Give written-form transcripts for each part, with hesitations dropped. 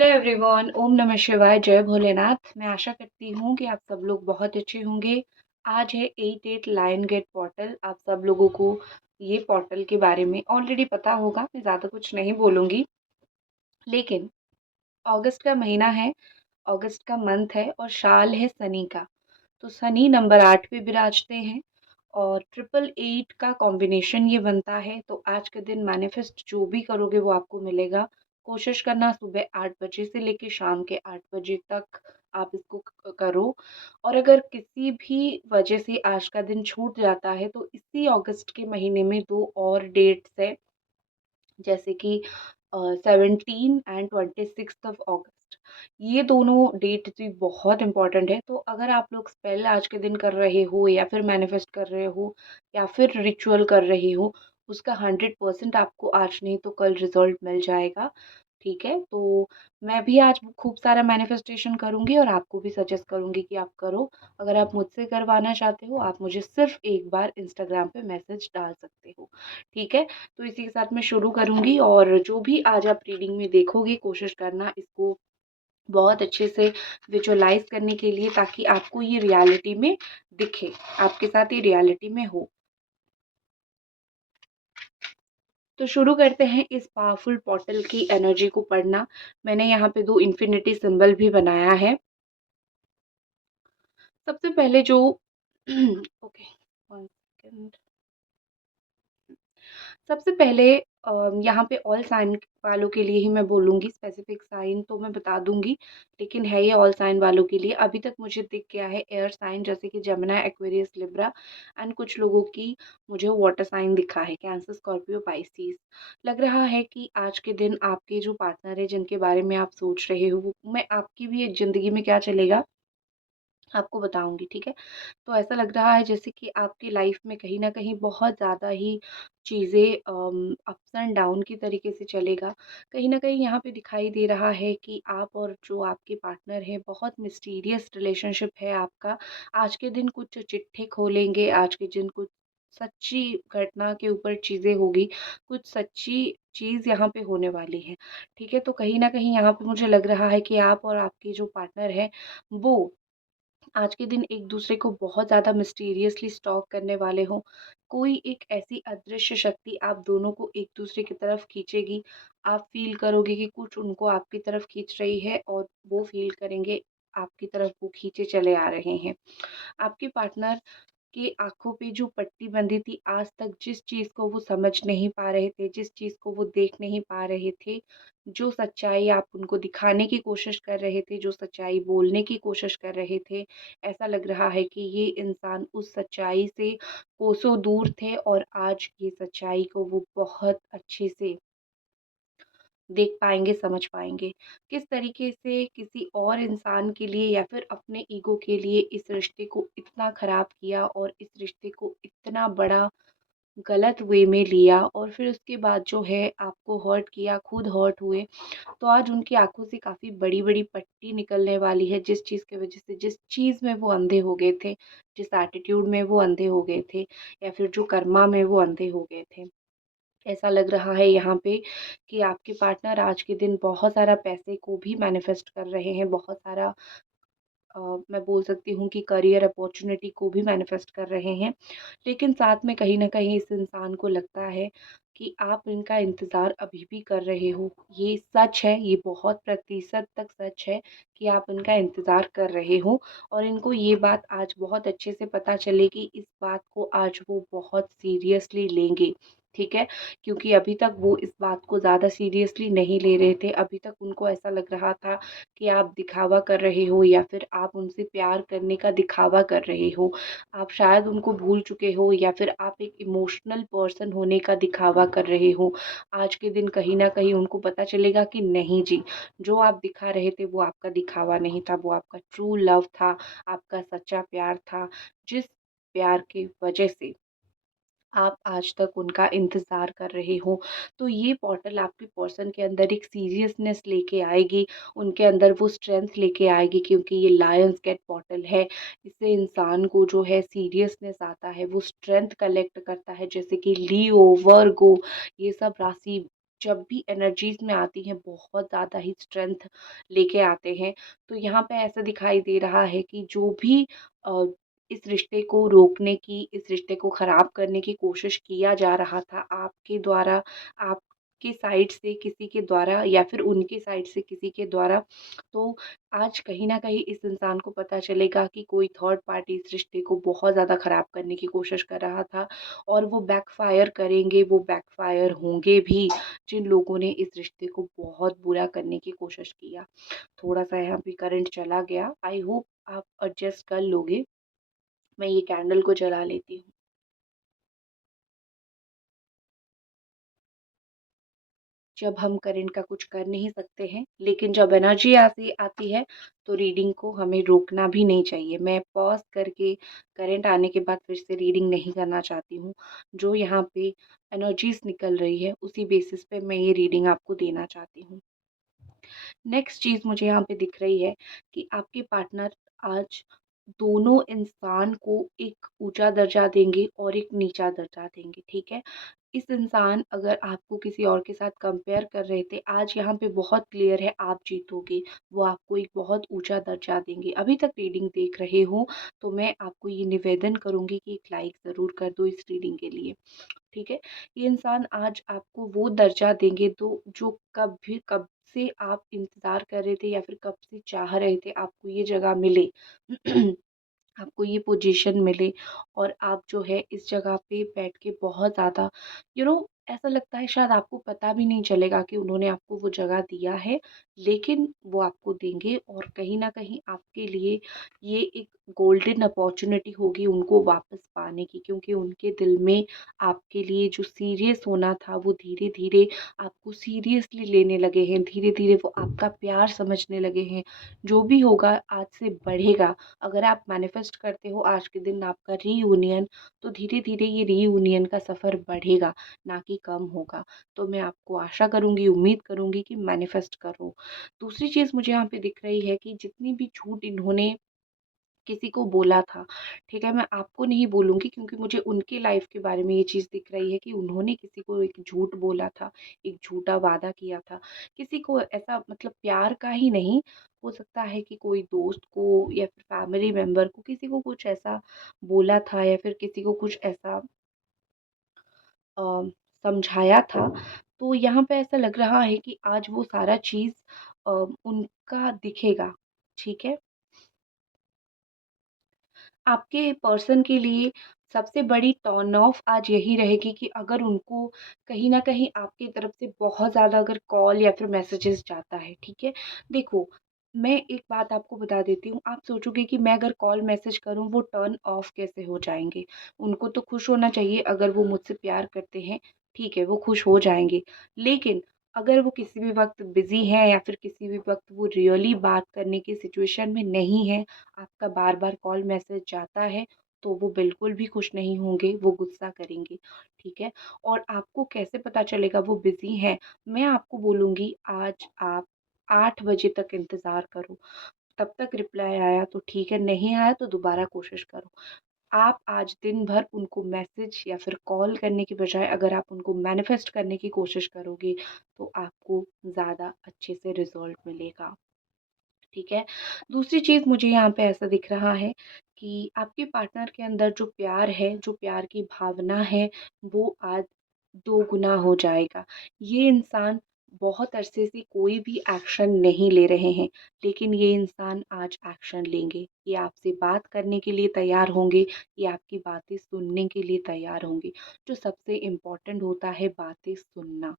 Hello everyone, ओम नमः शिवाय, जय भोलेनाथ। मैं आशा करती हूँ कि आप सब लोग बहुत अच्छे होंगे। आज है 88 लायन गेट पोर्टल। आप सब लोगों को ये पोर्टल के बारे में ऑलरेडी पता होगा, मैं ज़्यादा कुछ नहीं बोलूँगी। लेकिन अगस्त का महीना है, अगस्त का मंथ है और साल है शनि का। तो शनि नंबर 8 पे विराजते हैं और 888 का कॉम्बिनेशन ये बनता है। तो आज के दिन मैनिफेस्ट जो भी करोगे वो आपको मिलेगा। कोशिश करना सुबह 8 बजे से लेके शाम के 8 बजे तक आप इसको करो। और अगर किसी भी वजह से आज का दिन छूट जाता है तो इसी अगस्त के महीने में दो और डेट्स है, जैसे कि 17 एंड 26 ऑफ अगस्त। ये दोनों डेट भी बहुत इंपॉर्टेंट है। तो अगर आप लोग स्पेल आज के दिन कर रहे हो या फिर मैनिफेस्ट कर रहे हो या फिर रिचुअल कर रहे हो, उसका 100% आपको आज नहीं तो कल रिजल्ट मिल जाएगा। ठीक है, तो मैं भी आज खूब सारा मैनिफेस्टेशन करूंगी और आपको भी सजेस्ट करूंगी कि आप करो। अगर आप मुझसे करवाना चाहते हो, आप मुझे सिर्फ एक बार इंस्टाग्राम पे मैसेज डाल सकते हो। ठीक है, तो इसी के साथ मैं शुरू करूँगी और जो भी आज आप रीडिंग में देखोगे, कोशिश करना इसको बहुत अच्छे से विजुअलाइज़ करने के लिए, ताकि आपको ये रियलिटी में दिखे, आपके साथ ये रियलिटी में हो। तो शुरू करते हैं इस पावरफुल पोर्टल की एनर्जी को पढ़ना। मैंने यहाँ पे 2 इन्फिनिटी सिंबल भी बनाया है। सबसे पहले जो ओके, 1 सेकंड। सबसे पहले यहाँ पे ऑल साइन वालों के लिए ही मैं बोलूँगी, स्पेसिफिक साइन तो मैं बता दूँगी, लेकिन है ये ऑल साइन वालों के लिए। अभी तक मुझे दिख गया है एयर साइन, जैसे कि जेमिनी, एक्वेरियस, लिब्रा एंड कुछ लोगों की मुझे वाटर साइन दिखा है, कैंसर, स्कॉर्पियो, पाइसिस। लग रहा है कि आज के दिन आपके जो पार्टनर है, जिनके बारे में आप सोच रहे हो, मैं आपकी भी ज़िंदगी में क्या चलेगा आपको बताऊँगी, ठीक है? तो ऐसा लग रहा है जैसे कि आपकी लाइफ में कहीं न कहीं बहुत ज़्यादा ही चीज़ें अप्स एंड डाउन की तरीके से चलेगा। कहीं न कहीं यहाँ पे दिखाई दे रहा है कि आप और जो आपके पार्टनर हैं, बहुत मिस्टीरियस रिलेशनशिप है आपका। आज के दिन कुछ चिट्ठे खोलेंगे, आज के दिन कुछ सच्ची घटना के ऊपर चीज़ें होगी, कुछ सच्ची चीज़ यहाँ पे होने वाली है, ठीक है? तो कहीं न कहीं यहाँ पे मुझे लग रहा है कि आप और आपके जो पार्टनर है, वो आज के दिन एक दूसरे को बहुत ज़्यादा मिस्टीरियसली स्टॉक करने वाले हों। कोई एक ऐसी अदृश्य शक्ति आप दोनों को एक दूसरे की तरफ खींचेगी। आप फ़ील करोगे कि कुछ उनको आपकी तरफ खींच रही है और वो फ़ील करेंगे आपकी तरफ वो खींचे चले आ रहे हैं। आपके पार्टनर की आँखों पे जो पट्टी बंधी थी, आज तक जिस चीज़ को वो समझ नहीं पा रहे थे, जिस चीज़ को वो देख नहीं पा रहे थे, जो सच्चाई आप उनको दिखाने की कोशिश कर रहे थे, जो सच्चाई बोलने की कोशिश कर रहे थे, ऐसा लग रहा है कि ये इंसान उस सच्चाई से कोसों दूर थे और आज ये सच्चाई को वो बहुत अच्छे से देख पाएँगे, समझ पाएँगे। किस तरीके से किसी और इंसान के लिए या फिर अपने ईगो के लिए इस रिश्ते को इतना ख़राब किया और इस रिश्ते को इतना बड़ा गलत वे में लिया और फिर उसके बाद जो है आपको हर्ट किया, खुद हर्ट हुए। तो आज उनकी आँखों से काफ़ी बड़ी-बड़ी पट्टी निकलने वाली है, जिस चीज़ की वज़ह से, जिस चीज़ में वो अंधे हो गए थे, जिस एटीट्यूड में वो अंधे हो गए थे या फिर जो कर्मा में वो अंधे हो गए थे। ऐसा लग रहा है यहाँ पे कि आपके पार्टनर आज के दिन बहुत सारा पैसे को भी मैनिफेस्ट कर रहे हैं, बहुत सारा मैं बोल सकती हूँ कि करियर अपॉर्च्युनिटी को भी मैनिफेस्ट कर रहे हैं। लेकिन साथ में कहीं न कहीं इस इंसान को लगता है कि आप इनका इंतज़ार अभी भी कर रहे हो। ये सच है, ये बहुत प्रतिशत तक सच है कि आप इनका इंतज़ार कर रहे हो और इनको ये बात आज बहुत अच्छे से पता चलेगी। इस बात को आज वो बहुत सीरियसली लेंगे, ठीक है? क्योंकि अभी तक वो इस बात को ज़्यादा सीरियसली नहीं ले रहे थे। अभी तक उनको ऐसा लग रहा था कि आप दिखावा कर रहे हो या फिर आप उनसे प्यार करने का दिखावा कर रहे हो। आप शायद उनको भूल चुके हो या फिर आप एक इमोशनल पर्सन होने का दिखावा कर रहे हो। आज के दिन कहीं न कहीं उनको पता चलेगा कि नहीं जी, जो आप दिखा रहे थे वो आपका दिखावा नहीं था, वो आपका ट्रू लव था, आपका सच्चा प्यार था। जिस प्यार की वजह से आप आज तक उनका इंतज़ार कर रहे हो। तो ये पोर्टल आपके पर्सन के अंदर एक सीरियसनेस लेके आएगी, उनके अंदर वो स्ट्रेंथ लेके आएगी, क्योंकि ये लायंस गेट पोर्टल है। इससे इंसान को जो है सीरियसनेस आता है, वो स्ट्रेंथ कलेक्ट करता है, जैसे कि लियो, वर्गो, ये सब राशि जब भी एनर्जीज़ में आती हैं बहुत ज़्यादा ही स्ट्रेंथ लेके आते हैं। तो यहाँ पे ऐसा दिखाई दे रहा है कि जो भी अ, इस रिश्ते को रोकने की, इस रिश्ते को ख़राब करने की कोशिश किया जा रहा था आपके द्वारा, आपकी साइड से किसी के द्वारा या फिर उनकी साइड से किसी के द्वारा, तो आज कहीं न कहीं इस इंसान को पता चलेगा कि कोई थर्ड पार्टी इस रिश्ते को बहुत ज़्यादा ख़राब करने की कोशिश कर रहा था और वो बैकफ़ायर करेंगे, वो बैकफ़ायर होंगे भी, जिन लोगों ने इस रिश्ते को बहुत बुरा करने की कोशिश किया। थोड़ा-सा यहाँ पे करंट चला गया, आई होप आप एडजस्ट कर लोगे। मैं ये कैंडल को जला लेती हूँ। जब हम करंट का कुछ कर नहीं सकते हैं, लेकिन जब एनर्जी आती आती है, तो रीडिंग को हमें रोकना भी नहीं चाहिए। मैं पॉज़ करके करंट आने के बाद फिर से रीडिंग नहीं करना चाहती हूँ। जो यहाँ पे एनर्जीज़ निकल रही है, उसी बेसिस पे मैं ये रीडिंग आपको देना चाहती हूँ। नेक्स्ट चीज़ मुझे यहाँ पे दिख रही है कि आपके पार्टनर आज दोनों इंसान को एक ऊँचा दर्जा देंगे और एक नीचा दर्जा देंगे, ठीक है? इस इंसान अगर आपको किसी और के साथ कंपेयर कर रहे थे, आज यहाँ पे बहुत क्लियर है आप जीतोगे। वो आपको एक बहुत ऊँचा दर्जा देंगे। अभी तक रीडिंग देख रहे हो, तो मैं आपको ये निवेदन करूँगी कि एक लाइक ज़रूर कर दो इस रीडिंग के लिए। ठीक है? ये इंसान आज आपको वो दर्जा देंगे दो जो कब से आप इंतज़ार कर रहे थे या फिर कब से चाह रहे थे आपको ये जगह मिले। आपको ये पोजीशन मिले और आप जो है इस जगह पे बैठ के बहुत ज़्यादा ऐसा लगता है शायद आपको पता भी नहीं चलेगा कि उन्होंने आपको वो जगह दिया है, लेकिन वो आपको देंगे और कहीं न कहीं आपके लिए ये एक गोल्डन अपॉर्च्युनिटी होगी उनको वापस पाने की, क्योंकि उनके दिल में आपके लिए जो सीरियस होना था वो धीरे-धीरे आपको सीरियसली लेने लगे हैं, धीरे-धीरे वो आपका प्यार समझने लगे हैं। जो भी होगा आज से बढ़ेगा। अगर आप मैनिफेस्ट करते हो आज के दिन आपका रीयूनियन, तो धीरे-धीरे ये रीयूनियन का सफ़र बढ़ेगा, ना कि कम होगा। तो मैं आपको आशा करूँगी, उम्मीद करूँगी कि मैनिफेस्ट करो। दूसरी चीज़ मुझे यहाँ पे दिख रही है कि जितनी भी झूठ इन्होंने किसी को बोला था, ठीक है? मैं आपको नहीं बोलूँगी क्योंकि मुझे उनके लाइफ़ के बारे में ये चीज़ दिख रही है कि उन्होंने किसी को एक झूठ बोला था, एक झूठा वादा किया था। किसी को ऐसा मतलब प्यार का ही नहीं, हो सकता है कि कोई दोस्त को या फिर फैमिली मेंबर को किसी को कुछ ऐसा बोला था या फिर किसी को कुछ ऐसा अ, समझाया था। तो यहाँ पे ऐसा लग रहा है कि आज वो सारा चीज़ अ, उनका दिखेगा, ठीक है? आपके पर्सन के लिए सबसे बड़ी टर्न ऑफ आज यही रहेगी कि अगर उनको कहीं न कहीं आपकी तरफ से बहुत ज़्यादा अगर कॉल या फिर मैसेजेस जाता है, ठीक है? देखो, मैं एक बात आपको बता देती हूँ, आप सोचोगे कि मैं अगर कॉल मैसेज करूँ वो टर्न ऑफ कैसे हो जाएँगे? उनको तो खुश होना चाहिए अगर वो मुझसे प्यार करते हैं, ठीक है, वो खुश हो जाएँगे। लेकिन अगर वो किसी भी वक़्त बिज़ी हैं या फिर किसी भी वक़्त वो रियली बात करने की सिचुएशन में नहीं हैं, आपका बार-बार कॉल मैसेज जाता है, तो वो बिल्कुल भी खुश नहीं होंगे, वो गुस्सा करेंगे, ठीक है? और आपको कैसे पता चलेगा वो बिज़ी हैं? मैं आपको बोलूँगी आज आप 8 बजे तक इंतज़ार करो, तब तक रिप्लाई आया तो ठीक है, नहीं आया तो दोबारा कोशिश करो। आप आज दिन भर उनको मैसेज या फिर कॉल करने की बजाय अगर आप उनको मैनिफेस्ट करने की कोशिश करोगे, तो आपको ज़्यादा अच्छे से रिज़ल्ट मिलेगा। ठीक है। दूसरी चीज़ मुझे यहाँ पे ऐसा दिख रहा है कि आपके पार्टनर के अंदर जो प्यार है, जो प्यार की भावना है, वो आज दोगुना हो जाएगा। ये इंसान बहुत अरसे से कोई भी एक्शन नहीं ले रहे हैं, लेकिन ये इंसान आज एक्शन लेंगे। ये आपसे बात करने के लिए तैयार होंगे, ये आपकी बातें सुनने के लिए तैयार होंगे। जो सबसे इम्पोर्टेंट होता है बातें सुनना।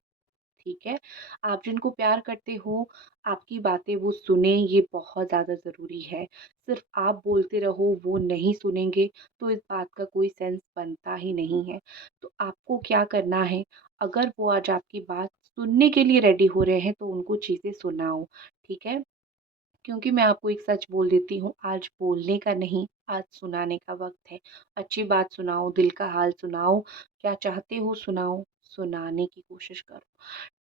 ठीक है? आप जिनको प्यार करते हो, आपकी बातें वो सुनें ये बहुत ज़्यादा ज़रूरी है। सिर्फ़ आप बोलते रहो, वो नहीं सुनेंगे, तो इस बात का कोई सेंस बनता ही नहीं है। तो आपको क्या करना है, अगर वो आज आपकी बात सुनने के लिए रेडी हो रहे हैं, तो उनको चीज़ें सुनाओ, ठीक है? क्योंकि मैं आपको एक सच बोल देती हूँ, आज बोलने का नहीं, आज सुनाने का वक़्त है। अच्छी बात सुनाओ, दिल का हाल सुनाओ, क्या चाहते हो सुनाओ, सुनाने की कोशिश करो,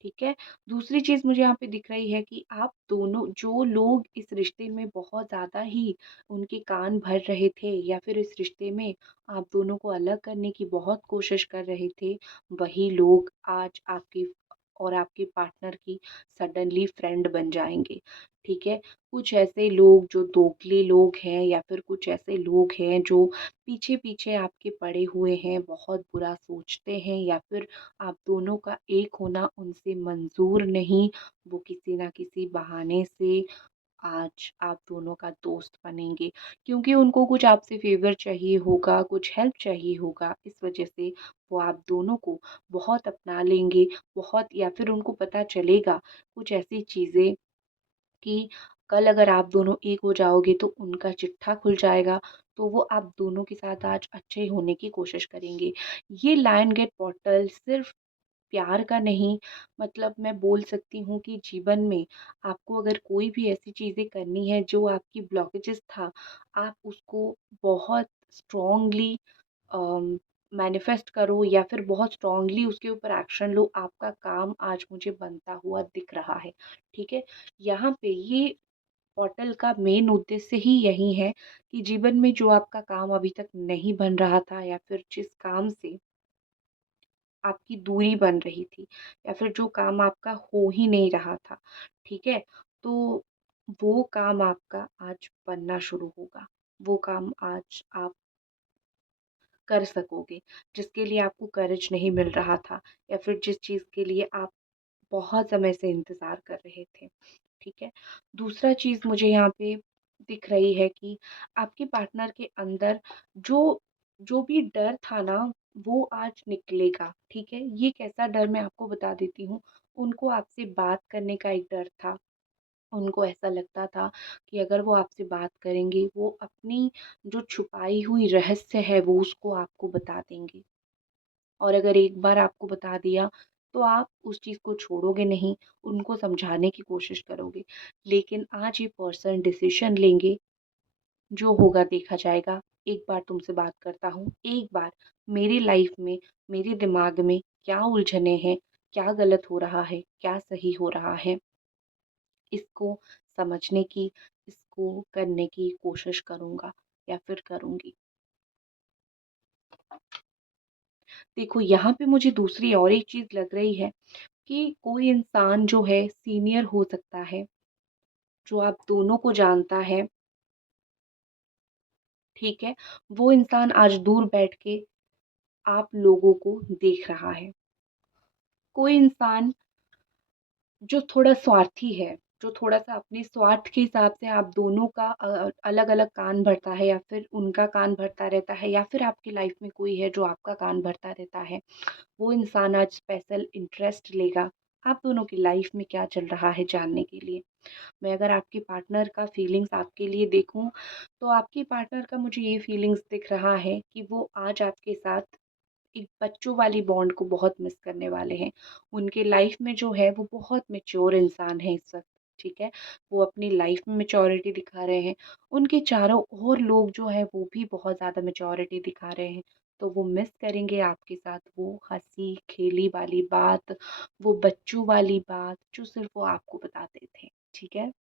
ठीक है? दूसरी चीज़ मुझे यहाँ पे दिख रही है कि आप दोनों जो लोग इस रिश्ते में बहुत ज़्यादा ही उनके कान भर रहे थे या फिर इस रिश्ते में आप दोनों को अलग करने की बहुत कोशिश कर रहे थे, वही लोग आज आपके और आपके पार्टनर की सडनली फ्रेंड बन जाएँगे, ठीक है? कुछ ऐसे लोग जो दोगले लोग हैं या फिर कुछ ऐसे लोग हैं जो पीछे-पीछे आपके पड़े हुए हैं, बहुत बुरा सोचते हैं या फिर आप दोनों का एक होना उनसे मंज़ूर नहीं, वो किसी न किसी बहाने से आज आप दोनों का दोस्त बनेंगे क्योंकि उनको कुछ आपसे फ़ेवर चाहिए होगा, कुछ हेल्प चाहिए होगा, इस वजह से वो आप दोनों को बहुत अपना लेंगे, बहुत या फिर उनको पता चलेगा कुछ ऐसी चीज़ें कि कल अगर आप दोनों एक हो जाओगे तो उनका चिट्ठा खुल जाएगा, तो वो आप दोनों के साथ आज अच्छे होने की कोशिश करेंगे। ये लायन गेट पोर्टल सिर्फ़ प्यार का नहीं, मतलब मैं बोल सकती हूँ कि जीवन में आपको अगर कोई भी ऐसी चीज़ें करनी है जो आपकी ब्लॉकेजेस था, आप उसको बहुत स्ट्रॉन्गली मैनिफेस्ट करो या फिर बहुत स्ट्रॉन्गली उसके ऊपर एक्शन लो, आपका काम आज मुझे बनता हुआ दिख रहा है, ठीक है? यहाँ पे ये पोर्टल का मेन उद्देश्य ही यही है कि जीवन में जो आपका काम अभी तक नहीं बन रहा था या फिर जिस काम से आपकी दूरी बन रही थी या फिर जो काम आपका हो ही नहीं रहा था, ठीक है? तो वो काम आपका आज बनना शुरू होगा। वो काम आज आप कर सकोगे, जिसके लिए आपको करेज नहीं मिल रहा था या फिर जिस चीज़ के लिए आप बहुत समय से इंतज़ार कर रहे थे, ठीक है? दूसरा चीज़ मुझे यहाँ पे दिख रही है कि आपके पार्टनर के अंदर जो जो भी डर था ना, वो आज निकलेगा, ठीक है? ये कैसा डर मैं आपको बता देती हूँ। उनको आपसे बात करने का एक डर था। उनको ऐसा लगता था कि अगर वो आपसे बात करेंगे, वो अपनी जो छुपाई हुई रहस्य है, वो उसको आपको बता देंगे। और अगर एक बार आपको बता दिया, तो आप उस चीज़ को छोड़ोगे नहीं, उनको समझाने की कोशिश करोगे। लेकिन आज ये पर्सन डिसीज़न लेंगे, जो होगा देखा जाएगा। एक बार तुमसे बात करता हूँ, एक बार मेरी लाइफ़ में, मेरे दिमाग में क्या उलझनें हैं, क्या गलत हो रहा है, क्या सही हो रहा है, इसको समझने की, इसको करने की कोशिश करूँगा या फिर करूँगी। देखो यहाँ पे मुझे दूसरी और एक चीज़ लग रही है कि कोई इंसान जो है सीनियर हो सकता है, जो आप दोनों को जानता है, ठीक है? वो इंसान आज दूर बैठ के आप लोगों को देख रहा है। कोई इंसान जो थोड़ा स्वार्थी है, जो थोड़ा-सा अपने स्वार्थ के हिसाब से आप दोनों का अलग-अलग कान भरता है या फिर उनका कान भरता रहता है या फिर आपकी लाइफ़ में कोई है जो आपका कान भरता रहता है। वो इंसान आज स्पेशल इंटरेस्ट लेगा, आप दोनों की लाइफ़ में क्या चल रहा है जानने के लिए। मैं अगर आपके पार्टनर का फीलिंग्स आपके लिए देखूँ, तो आपके पार्टनर का मुझे ये फीलिंग्स दिख रहा है कि वो आज आपके साथ एक बच्चों वाली बॉन्ड को बहुत मिस करने वाले हैं। उनके लाइफ में जो है वो बहुत मैच्योर इंसान है इस वक़्त, ठीक है? वो अपनी लाइफ में मैच्योरिटी दिखा रहे हैं। उनके चारों ओर लोग जो हैं वो भी बहुत ज़्यादा मैच्योरिटी दिखा रहे हैं। तो वो मिस करेंगे आपके साथ वो हँसी-खेली वाली बात, वो बच्चों वाली बात जो सिर्फ़ वो आपको बताते थे, ठीक है?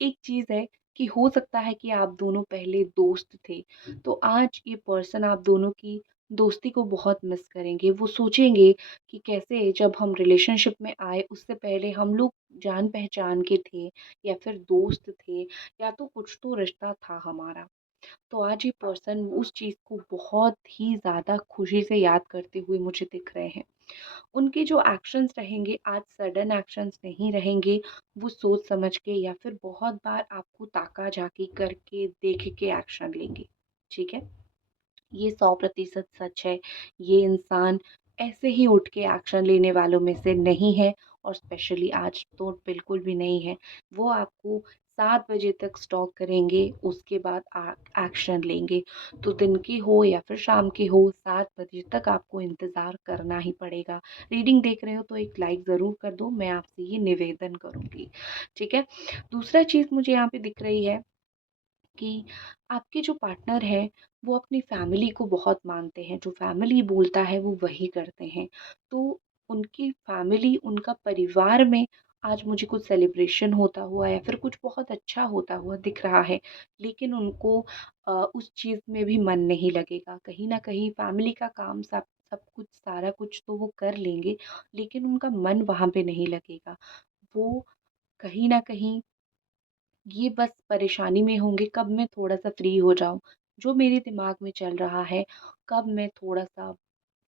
एक चीज़ है कि हो सकता है कि आप दोनों पहले दोस्त थे, तो आज ये पर्सन आप दोनों की दोस्ती को बहुत मिस करेंगे। वो सोचेंगे कि कैसे जब हम रिलेशनशिप में आए उससे पहले हम लोग जान-पहचान के थे या फिर दोस्त थे या तो कुछ तो रिश्ता था हमारा। तो आज ये पर्सन उस चीज़ को बहुत ही ज़्यादा खुशी से याद करते हुए मुझे दिख रहे हैं। उनके जो एक्शंस रहेंगे आज सडन एक्शंस नहीं रहेंगे, वो सोच समझ के या फिर बहुत बार आपको ताका-झाकी करके, देख के एक्शन लेंगे, ठीक है? ये 100% सच है। ये इंसान ऐसे ही उठ के एक्शन लेने वालों में से नहीं है और स्पेशली आज तो बिल्कुल भी नहीं है। वो आपको 7 बजे तक स्टॉक करेंगे, उसके बाद एक्शन लेंगे। तो दिन की हो या फिर शाम की हो, 7 बजे तक आपको इंतज़ार करना ही पड़ेगा। रीडिंग देख रहे हो तो एक लाइक ज़रूर कर दो, मैं आपसे ये निवेदन करूँगी, ठीक है? दूसरा चीज़ मुझे यहाँ पे दिख रही है कि आपके जो पार्टनर हैं, वो अपनी फैमिली को बहुत मानते हैं, जो फैमिली बोलता है वो वही करते हैं। तो उनकी फैमिली, उनका परिवार में आज मुझे कुछ सेलिब्रेशन होता हुआ या फिर कुछ बहुत अच्छा होता हुआ दिख रहा है, लेकिन उनको उस चीज़ में भी मन नहीं लगेगा। कहीं न कहीं फैमिली का काम सब सब कुछ सारा कुछ तो वो कर लेंगे, लेकिन उनका मन वहाँ पे नहीं लगेगा। वो कहीं न कहीं ये बस परेशानी में होंगे, कब मैं थोड़ा-सा फ्री हो जाऊँ, जो मेरे दिमाग में चल रहा है, कब मैं थोड़ा-सा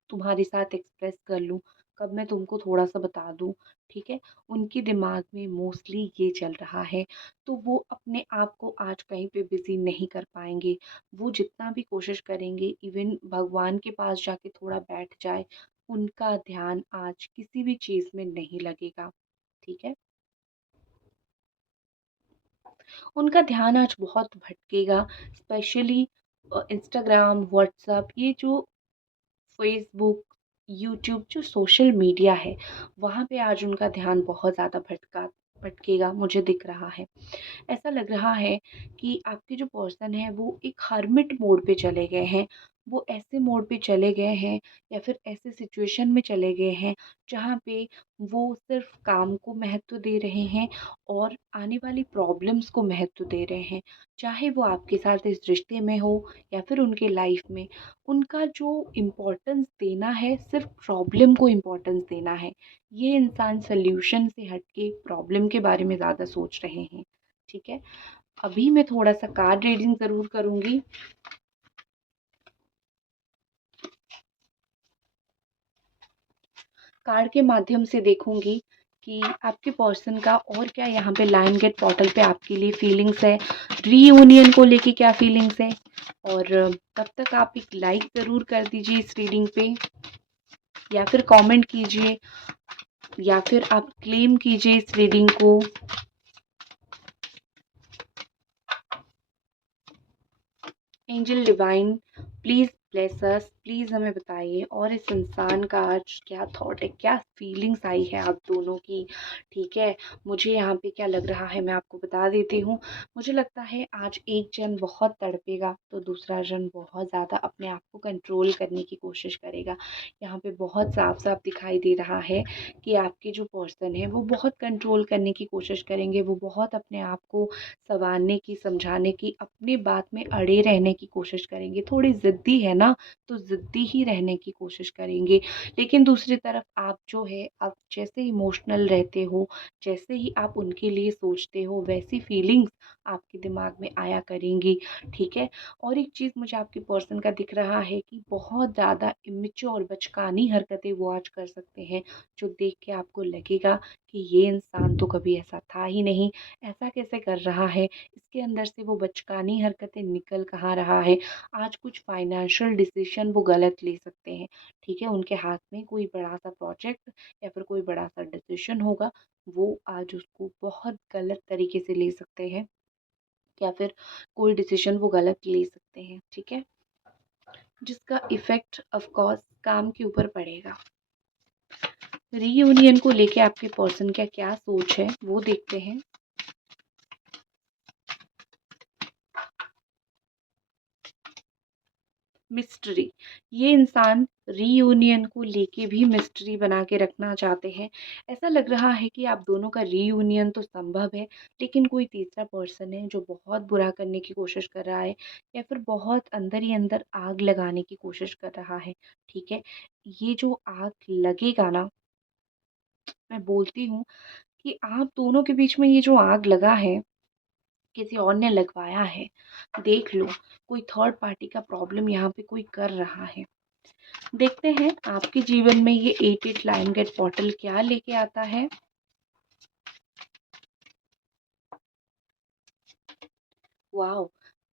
तुम्हारे साथ एक्सप्रेस कर लूँ, कब मैं तुमको थोड़ा-सा बता दूँ, ठीक है? उनके दिमाग में मोस्टली ये चल रहा है, तो वो अपने आप को आज कहीं पे बिज़ी नहीं कर पाएँगे। वो जितना भी कोशिश करेंगे, इवन भगवान के पास जाके थोड़ा बैठ जाए, उनका ध्यान आज किसी भी चीज़ में नहीं लगेगा, ठीक है? उनका ध्यान आज बहुत भटकेगा, स्पेशली इंस्टाग्राम, व्हाट्सएप, ये जो फ़ेसबुक, यूट्यूब, जो सोशल मीडिया है, वहाँ पे आज उनका ध्यान बहुत ज़्यादा भटकेगा, मुझे दिख रहा है। ऐसा लग रहा है कि आपके जो पर्सन हैं वो एक हर्मिट मोड पे चले गए हैं। वो ऐसे मोड पे चले गए हैं या फिर ऐसे सिचुएशन में चले गए हैं जहाँ पे वो सिर्फ़ काम को महत्व दे रहे हैं और आने वाली प्रॉब्लम्स को महत्व दे रहे हैं। चाहे वो आपके साथ इस रिश्ते में हो या फिर उनके लाइफ़ में, उनका जो इम्पोर्टेंस देना है सिर्फ़ प्रॉब्लम को इम्पोर्टेंस देना है। ये इंसान सॉल्यूशन से हट के प्रॉब्लम के बारे में ज़्यादा सोच रहे हैं। ठीक है? अभी मैं थोड़ा-सा कार्ड रीडिंग ज़रूर करूँगी। कार्ड के माध्यम से देखूँगी कि आपके पर्सन का और क्या यहाँ पे लायन गेट पोर्टल पे आपके लिए फीलिंग्स है, रीयूनियन को लेके क्या फीलिंग्स है, और तब तक आप एक लाइक ज़रूर कर दीजिए इस रीडिंग पे, या फिर कमेंट कीजिए, या फिर आप क्लेम कीजिए इस रीडिंग को। Angel divine, please bless us, please हमें बताइए और इस इंसान का आज क्या थॉट है, क्या फीलिंग्स आई है आप दोनों की, ठीक है? मुझे यहाँ पे क्या लग रहा है मैं आपको बता देती हूँ। मुझे लगता है आज एक जन बहुत तड़पेगा तो दूसरा जन बहुत ज़्यादा अपने आप को कंट्रोल करने की कोशिश करेगा। यहाँ पे बहुत साफ-साफ दिखाई दे रहा है कि आपके जो पर्सन है वो बहुत कंट्रोल करने की कोशिश करेंगे, वो बहुत अपने आप को सँवारने की, समझाने की, अपनी बात में अड़े रहने की कोशिश करेंगे। थोड़ी ज़िद्दी है ना, तो ज़िद्दी ही रहने की कोशिश करेंगे। लेकिन दूसरी तरफ आप जो है, आप जैसे इमोशनल रहते हो, जैसे ही आप उनके लिए सोचते हो, वैसी फीलिंग्स आपके दिमाग में आया करेंगी, ठीक है? और एक चीज़ मुझे आपके पर्सन का दिख रहा है कि बहुत ज़्यादा इमैच्योर बचकानी हरकतें वो आज कर सकते हैं, जो देख के आपको लगेगा कि ये इंसान तो कभी ऐसा था ही नहीं, ऐसा कैसे कर रहा है? इसके अंदर से वो बचकानी हरकतें निकल कहाँ रहा है? आज कुछ फाइनेंशियल डिसीज़न वो गलत ले सकते हैं, ठीक है? उनके हाथ में कोई बड़ा-सा प्रोजेक्ट या फिर कोई बड़ा-सा डिसीज़न होगा, वो आज उसको बहुत गलत तरीके से ले सकते हैं, या फिर कोई डिसीज़न वो गलत ले सकते हैं, ठीक है? जिसका इफ़ेक्ट ऑफ़ कोर्स काम के ऊपर पड़ेगा। रीयूनियन को लेके आपके पर्सन का क्या सोच है, वो देखते हैं। मिस्ट्री, ये इंसान रीयूनियन को लेके भी मिस्ट्री बना के रखना चाहते हैं। ऐसा लग रहा है कि आप दोनों का रीयूनियन तो संभव है, लेकिन कोई तीसरा पर्सन है जो बहुत बुरा करने की कोशिश कर रहा है या फिर बहुत अंदर ही अंदर आग लगाने की कोशिश कर रहा है, ठीक है? ये जो आग लगेगा ना, मैं बोलती हूँ कि आप दोनों के बीच में ये जो आग लगा है, किसी और ने लगवाया है। देख लो, कोई थर्ड पार्टी का प्रॉब्लम यहाँ पे कोई कर रहा है। देखते हैं आपके जीवन में ये 88 लाइन गेट पोर्टल क्या लेके आता है। वाओ!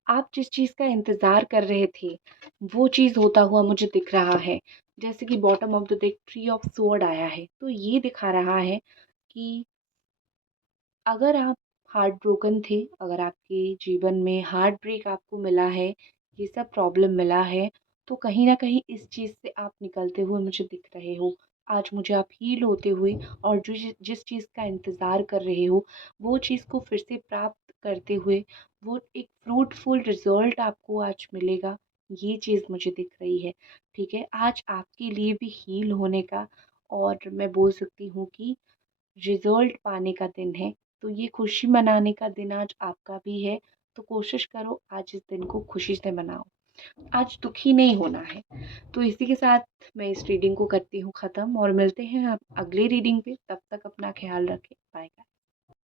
आप जिस चीज़ का इंतज़ार कर रहे थे, वो चीज़ होता हुआ मुझे दिख रहा है। जैसे कि bottom of the deck three of sword आया है, तो ये दिखा रहा है कि अगर आप हार्ट ब्रोकन थे, अगर आपके जीवन में हार्ट ब्रेक आपको मिला है, ये सब प्रॉब्लम मिला है, तो कहीं न कहीं इस चीज़ से आप निकलते हुए मुझे दिख रहे हो। आज मुझे आप हील होते हुए और जो जिस चीज़ का इंतज़ार कर रहे हो, वो चीज़ को फिर से प्राप्त करते हुए, वो एक फ्रूटफुल रिज़ल्ट आपको आज मिलेगा, ये चीज़ मुझे दिख रही है। ठीक है? आज आपके लिए भी हील होने का, और मैं बोल सकती हूँ कि रिज़ल्ट पाने का दिन है, तो ये खुशी मनाने का दिन आज आपका भी है, तो कोशिश करो आज इस दिन को खुशी से मनाओ। आज दुखी नहीं होना है। तो इसी के साथ मैं इस रीडिंग को करती हूँ ख़त्म और मिलते हैं आप अगली रीडिंग पे। तब तक अपना ख़्याल रखें। बाय।